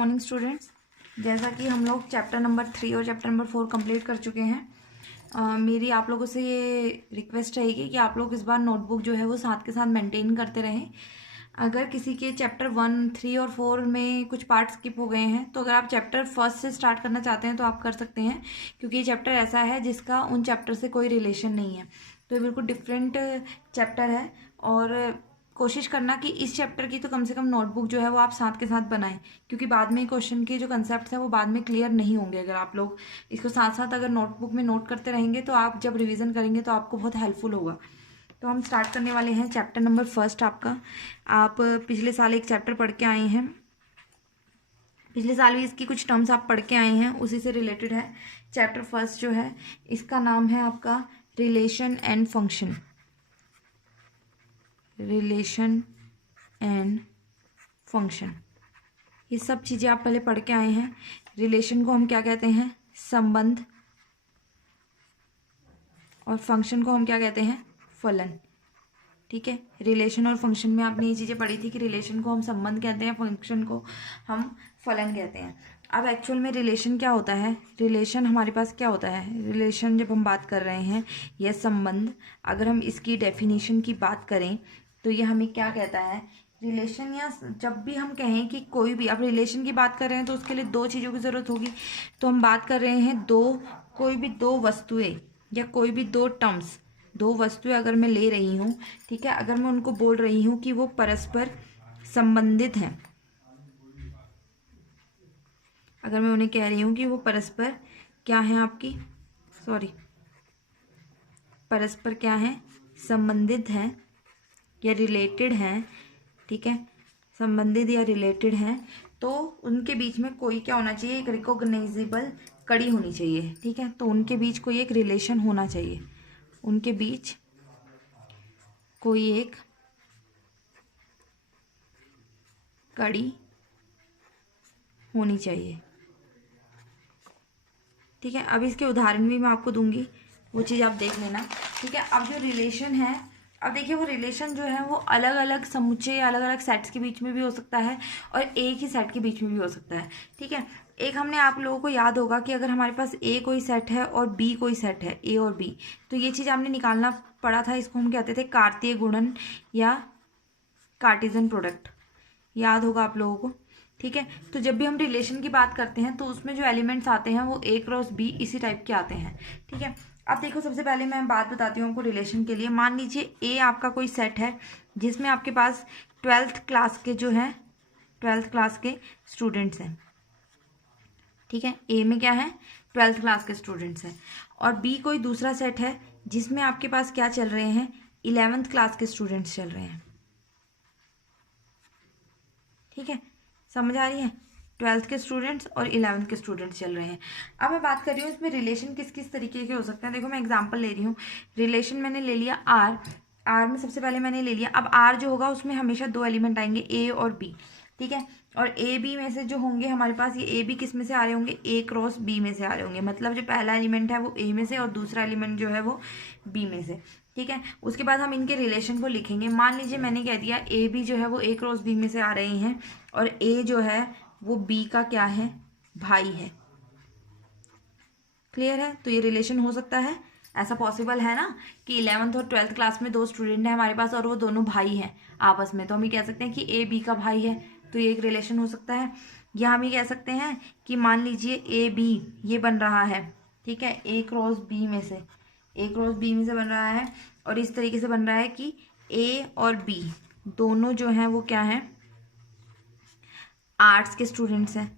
Morning students. जैसा कि हम लोग चैप्टर नंबर 3 और चैप्टर नंबर 4 कंप्लीट कर चुके हैं। मेरी आप लोगों से ये रिक्वेस्ट रहेगी कि आप लोग इस बार नोटबुक जो है वो साथ के साथ मेंटेन करते रहें। अगर किसी के चैप्टर 1, 3 और 4 में कुछ पार्ट स्किप हो गए हैं तो अगर आप चैप्टर फर्स्ट से स्टार्ट करना चाहते हैं तो आप कर सकते हैं, क्योंकि ये चैप्टर ऐसा है जिसका उन चैप्टर से कोई रिलेशन नहीं है। तो ये बिल्कुल डिफरेंट चैप्टर है और कोशिश करना कि इस चैप्टर की तो कम से कम नोटबुक जो है वो आप साथ के साथ बनाएं, क्योंकि बाद में क्वेश्चन के जो कंसेप्ट हैं वो बाद में क्लियर नहीं होंगे। अगर आप लोग इसको साथ साथ अगर नोटबुक में नोट करते रहेंगे तो आप जब रिवीजन करेंगे तो आपको बहुत हेल्पफुल होगा। तो हम स्टार्ट करने वाले हैं चैप्टर नंबर फर्स्ट आपका। आप पिछले साल एक चैप्टर पढ़ के आए हैं, पिछले साल भी इसकी कुछ टर्म्स आप पढ़ के आए हैं, उसी से रिलेटेड है। चैप्टर फर्स्ट जो है इसका नाम है आपका relation and function. Relation and function, ये सब चीज़ें आप पहले पढ़ के आए हैं। रिलेशन को हम क्या कहते हैं? संबंध। और फंक्शन को हम क्या कहते हैं? फलन। ठीक है, रिलेशन और फंक्शन में आपने ये चीज़ें पढ़ी थी कि रिलेशन को हम संबंध कहते हैं, फंक्शन को हम फलन कहते हैं। अब एक्चुअल में रिलेशन क्या होता है? रिलेशन हमारे पास क्या होता है? रिलेशन जब हम बात कर रहे हैं या संबंध, अगर हम इसकी डेफिनेशन की बात करें तो ये हमें क्या कहता है? रिलेशन, या जब भी हम कहें कि कोई भी, अब रिलेशन की बात कर रहे हैं तो उसके लिए दो चीज़ों की ज़रूरत होगी। तो हम बात कर रहे हैं कोई भी दो वस्तुएं या कोई भी दो टर्म्स, दो वस्तुएं अगर मैं ले रही हूँ, ठीक है, अगर मैं उनको बोल रही हूँ कि वो परस्पर संबंधित हैं, अगर मैं उन्हें कह रही हूँ कि वो परस्पर क्या है आपकी, परस्पर क्या है? संबंधित हैं या रिलेटेड हैं, ठीक है, संबंधित या रिलेटेड हैं, तो उनके बीच में कोई क्या होना चाहिए? एक रिकॉग्नाइजेबल कड़ी होनी चाहिए। ठीक है, तो उनके बीच कोई एक रिलेशन होना चाहिए, उनके बीच कोई एक कड़ी होनी चाहिए। ठीक है, अब इसके उदाहरण भी मैं आपको दूंगी, वो चीज़ आप देख लेना। ठीक है, अब जो रिलेशन है, अब देखिए वो रिलेशन जो है वो अलग अलग समुच्चय, अलग अलग सेट्स के बीच में भी हो सकता है और एक ही सेट के बीच में भी हो सकता है। ठीक है, एक हमने आप लोगों को याद होगा कि अगर हमारे पास ए कोई सेट है और बी कोई सेट है, ए और बी, तो ये चीज़ आपने निकालना पड़ा था। इसको हम कहते थे कार्तीय गुणन या कार्टेशियन प्रोडक्ट, याद होगा आप लोगों को। ठीक है, तो जब भी हम रिलेशन की बात करते हैं तो उसमें जो एलिमेंट्स आते हैं वो ए क्रॉस बी इसी टाइप के आते हैं। ठीक है, अब देखो सबसे पहले मैं बात बताती हूँ आपको रिलेशन के लिए। मान लीजिए ए आपका कोई सेट है जिसमें आपके पास 12th क्लास के जो है 12th क्लास के स्टूडेंट्स हैं। ठीक है, ए में क्या है? 12th क्लास के स्टूडेंट्स हैं। और बी कोई दूसरा सेट है जिसमें आपके पास क्या चल रहे हैं? 11th क्लास के स्टूडेंट्स चल रहे हैं। ठीक है, समझ आ रही है? 12th के स्टूडेंट्स और 11th के स्टूडेंट्स चल रहे हैं। अब मैं बात कर रही हूँ इसमें रिलेशन किस किस तरीके के हो सकते हैं। देखो मैं एग्जांपल ले रही हूँ। रिलेशन मैंने ले लिया आर में सबसे पहले मैंने ले लिया। अब आर जो होगा उसमें हमेशा दो एलिमेंट आएंगे, ए और बी। ठीक है, और ए बी में से जो होंगे हमारे पास, ये ए बी किस में से आ रहे होंगे? ए क्रॉस बी में से आ रहे होंगे। मतलब जो पहला एलिमेंट है वो ए में से और दूसरा एलिमेंट जो है वो बी में से। ठीक है, उसके बाद हम इनके रिलेशन को लिखेंगे। मान लीजिए मैंने कह दिया ए बी जो है वो ए क्रॉस बी में से आ रहे हैं और ए जो है वो बी का क्या है? भाई है। क्लियर है? तो ये रिलेशन हो सकता है, ऐसा पॉसिबल है ना कि 11th और 12th क्लास में दो स्टूडेंट हैं हमारे पास और वो दोनों भाई हैं आपस में, तो हम ये कह सकते हैं कि ए बी का भाई है, तो ये एक रिलेशन हो सकता है। या हम ये कह सकते हैं कि मान लीजिए ए बी ये बन रहा है, ठीक है, ए क्रॉस बी में से, ए क्रॉस बी में से बन रहा है और इस तरीके से बन रहा है कि ए और बी दोनों जो हैं वो क्या हैं? आर्ट्स के स्टूडेंट्स हैं।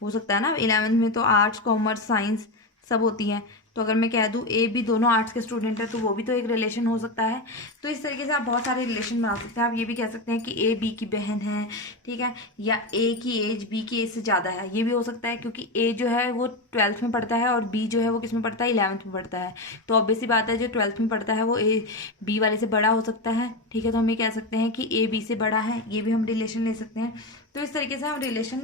हो सकता है ना, 11th में तो आर्ट्स, कॉमर्स, साइंस सब होती हैं, तो अगर मैं कह दूँ ए बी दोनों आर्ट्स के स्टूडेंट है तो वो भी तो एक रिलेशन हो सकता है। तो इस तरीके से आप बहुत सारे रिलेशन बना सकते हैं। आप ये भी कह सकते हैं कि ए बी की बहन है, ठीक है, या ए की एज बी की एज से ज़्यादा है, ये भी हो सकता है, क्योंकि ए जो है वो 12th में पढ़ता है और बी जो है वो किस में पढ़ता है? 11th में पढ़ता है। तो ऑब्वियस सी बात है जो 12th में पढ़ता है वो ए बी वाले से बड़ा हो सकता है। ठीक है, तो हम ये कह सकते हैं कि ए बी से बड़ा है, ये भी हम रिलेशन ले सकते हैं। तो इस तरीके से हम रिलेशन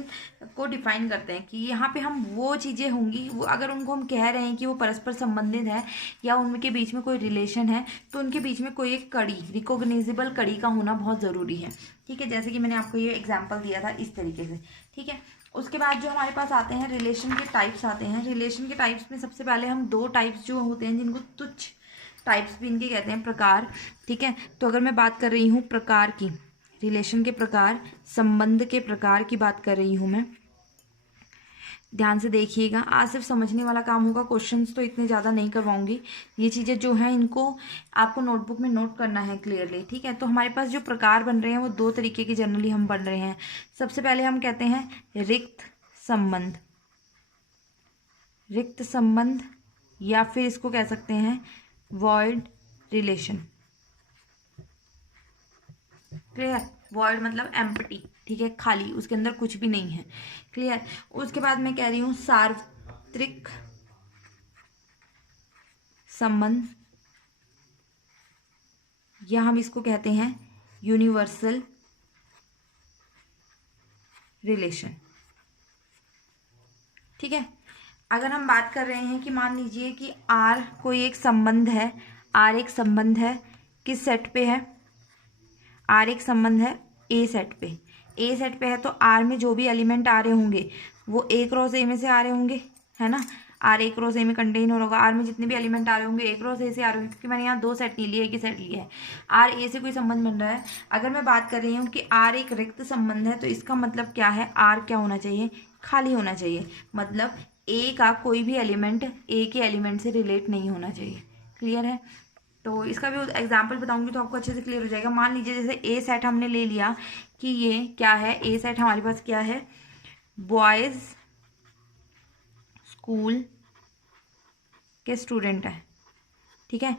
को डिफाइन करते हैं कि यहाँ पे हम वो चीज़ें होंगी, वो अगर उनको हम कह रहे हैं कि वो परस्पर संबंधित है या उनके बीच में कोई रिलेशन है, तो उनके बीच में कोई एक कड़ी, रिकॉग्नाइजेबल कड़ी का होना बहुत ज़रूरी है। ठीक है, जैसे कि मैंने आपको ये एग्जाम्पल दिया था इस तरीके से। ठीक है, उसके बाद जो हमारे पास आते हैं रिलेशन के टाइप्स आते हैं। रिलेशन के टाइप्स में सबसे पहले हम दो टाइप्स जो होते हैं जिनको तुच्छ टाइप्स भी इनके कहते हैं, प्रकार। ठीक है, तो अगर मैं बात कर रही हूँ प्रकार की, रिलेशन के प्रकार, संबंध के प्रकार की बात कर रही हूँ मैं, ध्यान से देखिएगा। आज सिर्फ समझने वाला काम होगा, क्वेश्चंस तो इतने ज़्यादा नहीं करवाऊंगी। ये चीज़ें जो हैं इनको आपको नोटबुक में नोट करना है क्लियरली। ठीक है, तो हमारे पास जो प्रकार बन रहे हैं वो दो तरीके के जनरली हम बन रहे हैं। सबसे पहले हम कहते हैं रिक्त संबंध, रिक्त संबंध, या फिर इसको कह सकते हैं वॉइड रिलेशन। क्लियर, वॉइड मतलब एम्प्टी, ठीक है, खाली, उसके अंदर कुछ भी नहीं है। क्लियर, उसके बाद मैं कह रही हूँ सार्वत्रिक संबंध, या हम इसको कहते हैं यूनिवर्सल रिलेशन। ठीक है, अगर हम बात कर रहे हैं कि मान लीजिए कि आर कोई एक संबंध है, आर एक संबंध है, किस सेट पे है, आर एक संबंध है ए सेट पे, ए सेट पे है, तो आर में जो भी एलिमेंट आ रहे होंगे वो ए क्रॉस ए में से आ रहे होंगे, है ना। आर ए क्रॉस ए में कंटेन हो रहा होगा, आर में जितने भी एलिमेंट आ रहे होंगे ए क्रॉस ए से आ रहे होंगे, क्योंकि मैंने यहाँ दो सेट नहीं लिए, एक ही सेट लिया है। आर ए से कोई संबंध बन रहा है। अगर मैं बात कर रही हूँ कि आर एक रिक्त संबंध है, तो इसका मतलब क्या है, आर क्या होना चाहिए, खाली होना चाहिए। मतलब ए का कोई भी एलिमेंट ए के एलिमेंट से रिलेट नहीं होना चाहिए। क्लियर है, तो इसका भी एग्जाम्पल बताऊंगी तो आपको अच्छे से क्लियर हो जाएगा। मान लीजिए जैसे ए सेट हमने ले लिया कि ये क्या है, ए सेट हमारे पास क्या है, बॉयज़ स्कूल के स्टूडेंट है। ठीक है,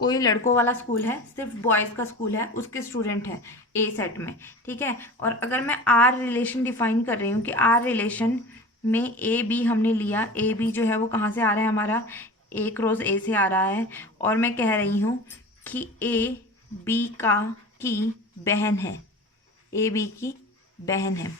कोई लड़कों वाला स्कूल है, सिर्फ बॉयज़ का स्कूल है, उसके स्टूडेंट है ए सेट में। ठीक है, और अगर मैं आर रिलेशन डिफाइन कर रही हूँ कि आर रिलेशन में ए बी हमने लिया, ए बी जो है वो कहाँ से आ रहा है, हमारा ए क्रॉस ए से आ रहा है, और मैं कह रही हूँ कि ए बी की बहन है, ए बी की बहन है।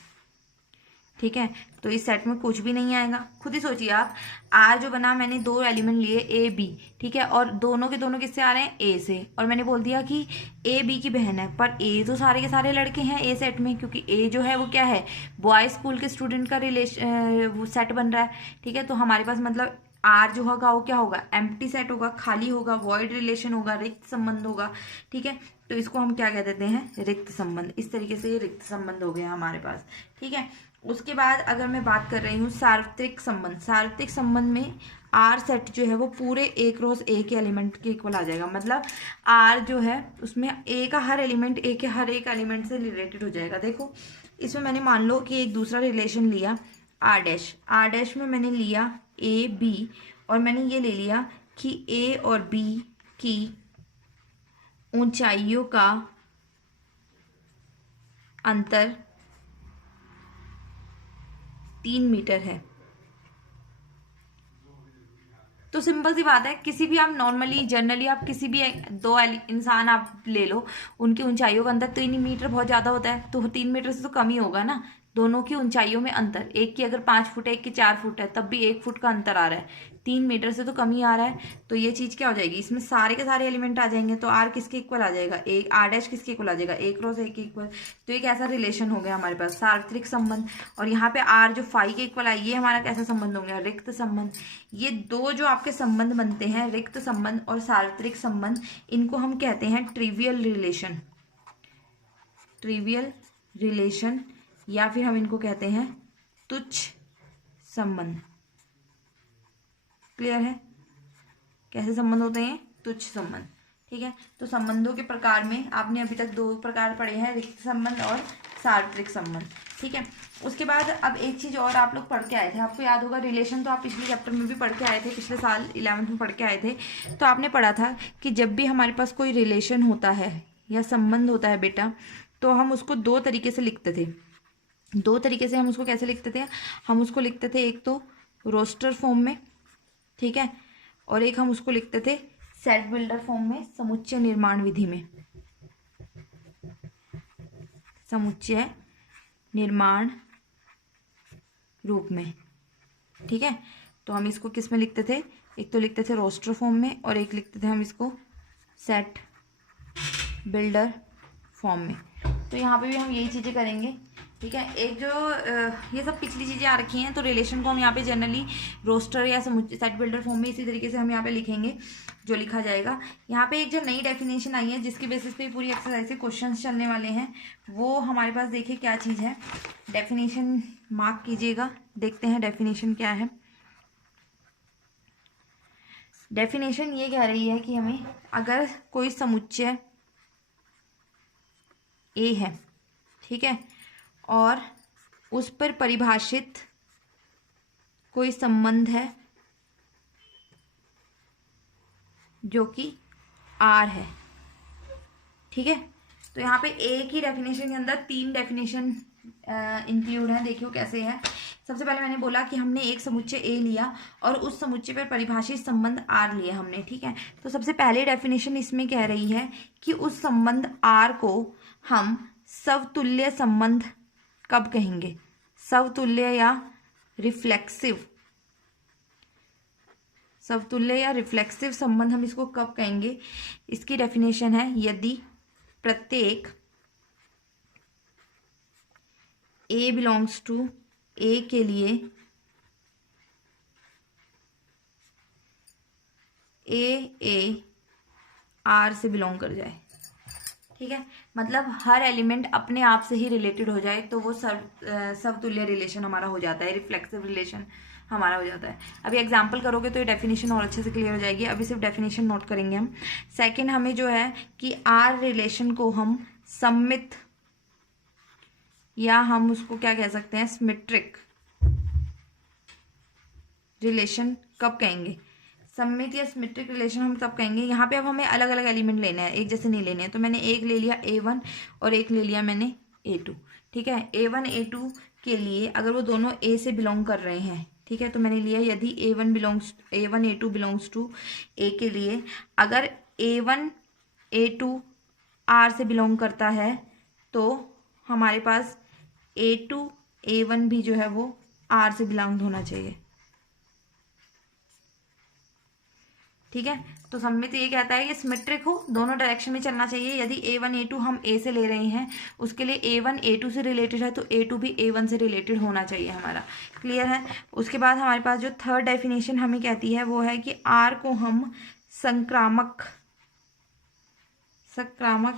ठीक है, तो इस सेट में कुछ भी नहीं आएगा। खुद ही सोचिए आप, आर जो बना, मैंने दो एलिमेंट लिए ए बी, ठीक है, और दोनों के दोनों किससे आ रहे हैं, ए से, और मैंने बोल दिया कि ए बी की बहन है, पर ए तो सारे के सारे लड़के हैं ए सेट में, क्योंकि ए जो है वो क्या है, बॉय स्कूल के स्टूडेंट का रिलेशन वो सेट बन रहा है। ठीक है, तो हमारे पास मतलब आर जो होगा वो क्या होगा, एम्प्टी सेट होगा, खाली होगा, वॉइड रिलेशन होगा, रिक्त संबंध होगा। ठीक है, तो इसको हम क्या कह देते हैं, रिक्त संबंध। इस तरीके से ये रिक्त संबंध हो गया हमारे पास। ठीक है, उसके बाद अगर मैं बात कर रही हूँ सार्वत्रिक संबंध, सार्वत्रिक संबंध में आर सेट जो है वो पूरे ए क्रॉस ए के एलिमेंट के इक्वल आ जाएगा। मतलब आर जो है उसमें ए का हर एलिमेंट ए के हर एक एलिमेंट से रिलेटेड हो जाएगा। देखो, इसमें मैंने मान लो कि एक दूसरा रिलेशन लिया आर डैश, आर डैश में मैंने लिया ए बी, और मैंने ये ले लिया कि ए और बी की ऊंचाइयों का अंतर 3 मीटर है। तो सिंपल सी बात है, किसी भी आप नॉर्मली जनरली आप किसी भी दो इंसान आप ले लो, उनकी ऊंचाइयों का अंतर 3 मीटर बहुत ज़्यादा होता है, तो 3 मीटर से तो कम ही होगा ना। दोनों की ऊंचाइयों में अंतर, एक की अगर 5 फुट है, एक की 4 फुट है, तब भी 1 फुट का अंतर आ रहा है, 3 मीटर से तो कम ही आ रहा है। तो ये चीज़ क्या हो जाएगी, इसमें सारे के सारे एलिमेंट आ जाएंगे, तो आर किसके इक्वल आ जाएगा, एक आर डैश किसके इक्वल आ जाएगा, ए क्रॉस ए के इक्वल। तो एक ऐसा रिलेशन हो गया हमारे पास सार्वत्रिक संबंध। और यहाँ पे आर जो फाई के इक्वल आई, ये हमारा कैसा संबंध हो गया, रिक्त संबंध। ये दो जो आपके संबंध बनते हैं, रिक्त संबंध और सार्वत्रिक संबंध, इनको हम कहते हैं ट्रिवियल रिलेशन, ट्रिवियल रिलेशन, या फिर हम इनको कहते हैं तुच्छ संबंध। क्लियर है, कैसे संबंध होते हैं, तुच्छ संबंध। ठीक है, तो संबंधों के प्रकार में आपने अभी तक 2 प्रकार पढ़े हैं, रिक्त संबंध और सार्वत्रिक संबंध। ठीक है, उसके बाद अब एक चीज़ और आप लोग पढ़ के आए थे, आपको याद होगा, रिलेशन तो आप पिछले चैप्टर में भी पढ़ के आए थे, पिछले साल 11th में पढ़ के आए थे। तो आपने पढ़ा था कि जब भी हमारे पास कोई रिलेशन होता है या संबंध होता है बेटा, तो हम उसको 2 तरीके से लिखते थे। 2 तरीके से हम उसको कैसे लिखते थे, हम उसको लिखते थे एक तो रोस्टर फॉर्म में, ठीक है, और एक हम उसको लिखते थे सेट बिल्डर फॉर्म में, समुच्चय निर्माण विधि में, समुच्चय निर्माण रूप में। ठीक है, तो हम इसको किस में लिखते थे, एक तो लिखते थे रोस्टर फॉर्म में और एक लिखते थे हम इसको सेट बिल्डर फॉर्म में। तो यहाँ पे भी हम यही चीज़ें करेंगे। ठीक है, एक जो ये सब पिछली चीज़ें आ रखी हैं, तो रिलेशन को हम यहाँ पे जनरली रोस्टर या सेट बिल्डर फॉर्म में इसी तरीके से हम यहाँ पे लिखेंगे जो लिखा जाएगा। यहाँ पे एक जो नई डेफिनेशन आई है जिसकी बेसिस पे पूरी एक्सरसाइज से क्वेश्चंस चलने वाले हैं, वो हमारे पास देखिए क्या चीज़ है। डेफिनेशन मार्क कीजिएगा, देखते हैं डेफिनेशन क्या है। डेफिनेशन ये कह रही है कि हमें अगर कोई समुच्चय ए है, ठीक है, और उस पर परिभाषित कोई संबंध है जो कि आर है। ठीक है, तो यहाँ पे ए की डेफिनेशन के अंदर 3 डेफिनेशन इंक्लूड है। देखियो कैसे है। सबसे पहले मैंने बोला कि हमने एक समुच्चय ए लिया और उस समुच्चय पर परिभाषित संबंध आर लिया हमने। ठीक है, तो सबसे पहले डेफिनेशन इसमें कह रही है कि उस संबंध आर को हम समतुल्य संबंध कब कहेंगे, समतुल्य या रिफ्लेक्सिव, समतुल्य या रिफ्लेक्सिव संबंध हम इसको कब कहेंगे। इसकी डेफिनेशन है यदि प्रत्येक ए बिलोंग्स टू ए के लिए ए आर से बिलोंग कर जाए। ठीक है, मतलब हर एलिमेंट अपने आप से ही रिलेटेड हो जाए तो वो समतुल्य रिलेशन हमारा हो जाता है, रिफ्लेक्सिव रिलेशन हमारा हो जाता है। अभी एग्जाम्पल करोगे तो ये डेफिनेशन और अच्छे से क्लियर हो जाएगी। अभी सिर्फ डेफिनेशन नोट करेंगे हम। सेकंड हमें जो है कि आर रिलेशन को हम सममित या हम उसको क्या कह सकते हैं, सिमेट्रिक रिलेशन कब कहेंगे। सममित या सिमेट्रिक रिलेशन हम तब कहेंगे। यहाँ पे अब हमें अलग अलग एलिमेंट लेने हैं, एक जैसे नहीं लेने हैं। तो मैंने एक ले लिया A1 और एक ले लिया मैंने A2। ठीक है, A1 A2 के लिए अगर वो दोनों A से बिलोंग कर रहे हैं, ठीक है, तो मैंने लिया यदि A1 A2 belongs to A के लिए, अगर A1 A2 R से बिलोंग करता है तो हमारे पास A2 A1 भी जो है वो R से बिलोंग होना चाहिए। ठीक है, तो सममित ये कहता है कि सिमेट्रिक हो, दोनों डायरेक्शन में चलना चाहिए। यदि A1 A2 हम A से ले रहे हैं, उसके लिए A1 A2 से रिलेटेड है तो A2 भी A1 से रिलेटेड होना चाहिए हमारा। क्लियर है। उसके बाद हमारे पास जो थर्ड डेफिनेशन हमें कहती है वो है कि R को हम संक्रामक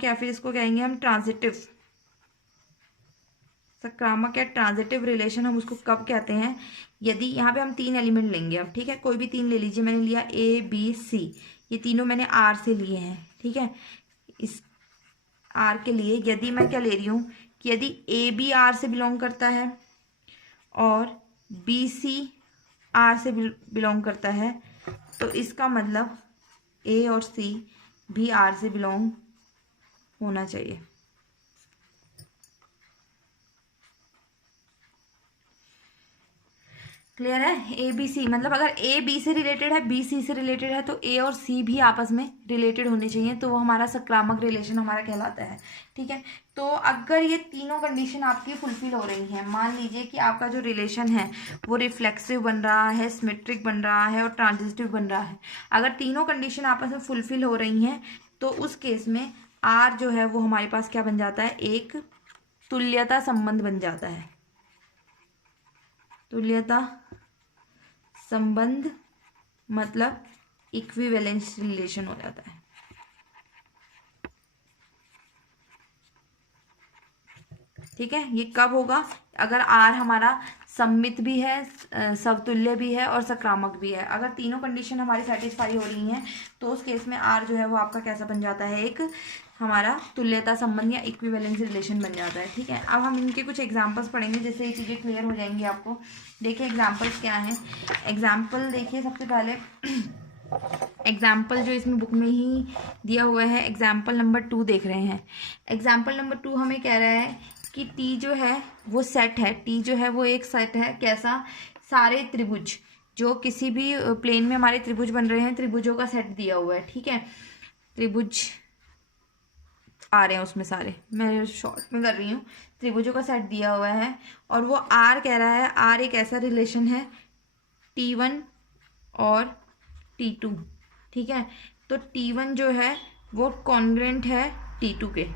या फिर इसको कहेंगे हम ट्रांजिटिव, संक्रामक या ट्रांजिटिव रिलेशन हम उसको कब कहते हैं। यदि यहाँ पे हम 3 एलिमेंट लेंगे अब। ठीक है, कोई भी 3 ले लीजिए। मैंने लिया A B C, ये तीनों मैंने R से लिए हैं। ठीक है, इस R के लिए यदि मैं क्या ले रही हूँ कि यदि AB R से बिलोंग करता है और BC R से बिलोंग करता है तो इसका मतलब A और C भी R से बिलोंग होना चाहिए। क्लियर है। ए बी सी मतलब अगर ए बी से रिलेटेड है, बी सी से रिलेटेड है, तो ए और सी भी आपस में रिलेटेड होने चाहिए, तो वो हमारा संक्रामक रिलेशन हमारा कहलाता है। ठीक है, तो अगर ये तीनों कंडीशन आपकी फुलफिल हो रही हैं, मान लीजिए कि आपका जो रिलेशन है वो रिफ्लेक्सिव बन रहा है, सिमेट्रिक बन रहा है और ट्रांजिटिव बन रहा है, अगर तीनों कंडीशन आपस में फुलफिल हो रही हैं तो उस केस में आर जो है वो हमारे पास क्या बन जाता है, एक तुल्यता संबंध बन जाता है। तुल्यता संबंध मतलब इक्विवेलेंस रिलेशन हो जाता है। ठीक है, ये कब होगा, अगर आर हमारा सममित भी है, समतुल्य भी है और संक्रामक भी है। अगर तीनों कंडीशन हमारी सेटिस्फाई हो रही हैं तो उस केस में आर जो है वो आपका कैसा बन जाता है, एक हमारा तुल्यता संबंध या इक्विवेलेंस रिलेशन बन जाता है। ठीक है, अब हम इनके कुछ एग्जांपल्स पढ़ेंगे जिससे ये चीज़ें क्लियर हो जाएंगी आपको। देखिए एग्जांपल्स क्या हैं। एग्जांपल देखिए, सबसे पहले एग्जाम्पल जो इसमें बुक में ही दिया हुआ है, एग्जाम्पल नंबर 2 देख रहे हैं। एग्जाम्पल नंबर 2 हमें कह रहा है कि टी जो है वो सेट है, टी जो है वो एक सेट है। कैसा, सारे त्रिभुज जो किसी भी प्लेन में हमारे त्रिभुज बन रहे हैं, त्रिभुजों का सेट दिया हुआ है। ठीक है, त्रिभुज आ रहे हैं उसमें सारे, मैं शॉर्ट में कर रही हूँ। त्रिभुजों का सेट दिया हुआ है और वो आर कह रहा है, आर एक ऐसा रिलेशन है T1 और T2, ठीक है। तो T1 जो है वो कॉन्ग्रुएंट है T2 के,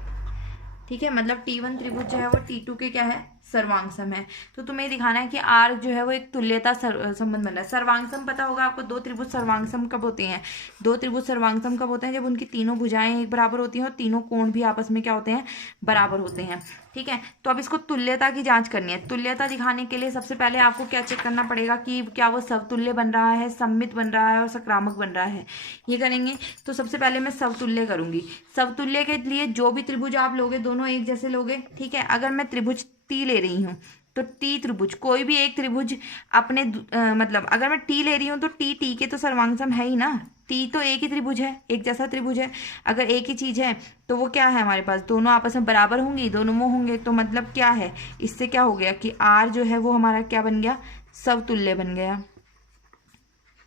ठीक है। मतलब T1 त्रिभुज जो है वो T2 के क्या है, सर्वांग सम है। तो तुम्हें दिखाना है कि आर जो है वो एक तुल्यता संबंध बन रहा है। सर्वांग सम पता होगा आपको, दो त्रिभुज सर्वांग सम कब होते हैं, दो त्रिभुज सर्वांग सम कब होते हैं, जब उनकी तीनों भुजाएं एक बराबर होती हैं और तीनों कोण भी आपस में क्या होते हैं, बराबर होते हैं, ठीक है। तो अब इसको तुल्यता की जांच करनी है। तुल्यता दिखाने के लिए सबसे पहले आपको क्या चेक करना पड़ेगा कि क्या वो समतुल्य बन रहा है, सममित बन रहा है और सकारात्मक बन रहा है। ये करेंगे तो सबसे पहले मैं समतुल्य करूंगी। समतुल्य के लिए जो भी त्रिभुज आप लोगे दोनों एक जैसे लोगे, ठीक है। अगर मैं त्रिभुज टी ले रही हूँ तो टी त्रिभुज, कोई भी एक त्रिभुज अपने मतलब अगर मैं टी ले रही हूँ तो टी टी के तो सर्वांग सम है ही ना। टी तो एक ही त्रिभुज है, एक जैसा त्रिभुज है। अगर एक ही चीज है तो वो क्या है हमारे पास, दोनों आपस में बराबर होंगी, दोनों वो होंगे। तो मतलब क्या है, इससे क्या हो गया कि आर जो है वो हमारा क्या बन गया, समतुल्य बन गया।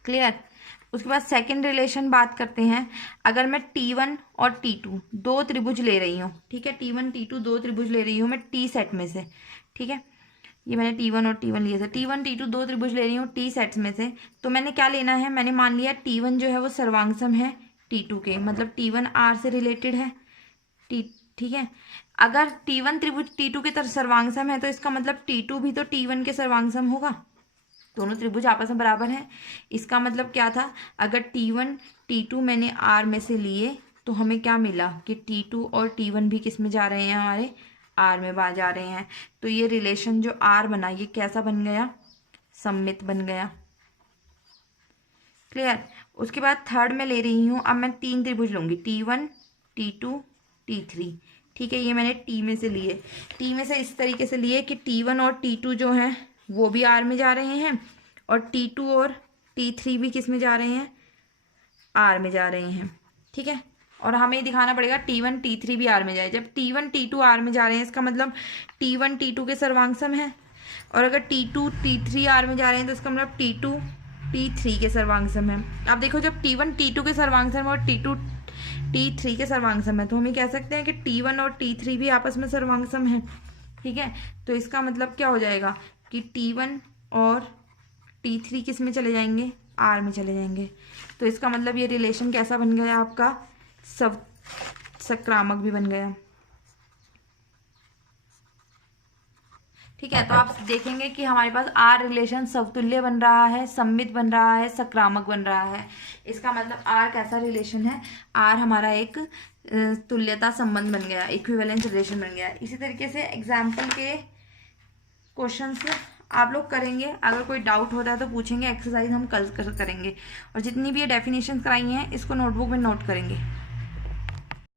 क्लियर। उसके बाद सेकंड रिलेशन बात करते हैं। अगर मैं T1 और T2 दो त्रिभुज ले रही हूँ, ठीक है, T1 T2 दो त्रिभुज ले रही हूँ मैं टी सेट में से, ठीक है। ये मैंने T1 और T1 लिए थे, T1 T2 दो त्रिभुज ले रही हूँ टी सेट्स में से। तो मैंने क्या लेना है, मैंने मान लिया T1 जो है वो सर्वांग सम है T2 के, मतलब T1 R से रिलेटेड है, ठीक है। अगर T1 त्रिभुज T2 के सर्वांग सम है तो इसका मतलब T2 भी तो T1 के सर्वांग सम होगा, दोनों त्रिभुज आपस में बराबर हैं। इसका मतलब क्या था, अगर T1 T2 मैंने R में से लिए तो हमें क्या मिला कि T2 और T1 भी किस में जा रहे हैं, हमारे R में जा रहे हैं। तो ये रिलेशन जो R बना ये कैसा बन गया, सममित बन गया। क्लियर। उसके बाद थर्ड में ले रही हूँ, अब मैं तीन त्रिभुज लूंगी, T1 T2 T3, ठीक है। ये मैंने T में से लिए, T में से इस तरीके से लिए कि T1 और T2 जो हैं वो भी R में जा रहे हैं और T2 और T3 भी किस में जा रहे हैं, R में जा रहे हैं, ठीक है। और हमें दिखाना पड़ेगा T1 T3 भी R में जाए। जब T1 T2 R में जा रहे हैं इसका मतलब T1 T2 के सर्वांग सम है, और अगर T2 T3 R में जा रहे हैं तो इसका मतलब T2 T3 के सर्वांग सम है। अब देखो जब T1 T2 के सर्वांग सम और T2 T3 के सर्वांग सम है तो हम ये कह सकते हैं कि T1 और T3 भी आपस में सर्वांग सम है, ठीक है। तो इसका मतलब क्या हो जाएगा कि T1 और T3 किस में चले जाएंगे, R में चले जाएंगे। तो इसका मतलब ये रिलेशन कैसा बन गया आपका, सब सकारात्मक भी बन गया, ठीक है। तो आप देखेंगे कि हमारे पास आर रिलेशन समतुल्य बन रहा है, सममित बन रहा है, सकारात्मक बन रहा है। इसका मतलब आर कैसा रिलेशन है, आर हमारा एक तुल्यता संबंध बन गया, इक्विवेलेंस रिलेशन बन गया। इसी तरीके से एग्जाम्पल के क्वेश्चंस आप लोग करेंगे, अगर कोई डाउट होता है तो पूछेंगे, एक्सरसाइज हम कल करेंगे। और जितनी भी ये डेफिनेशन कराई हैं इसको नोटबुक में नोट करेंगे।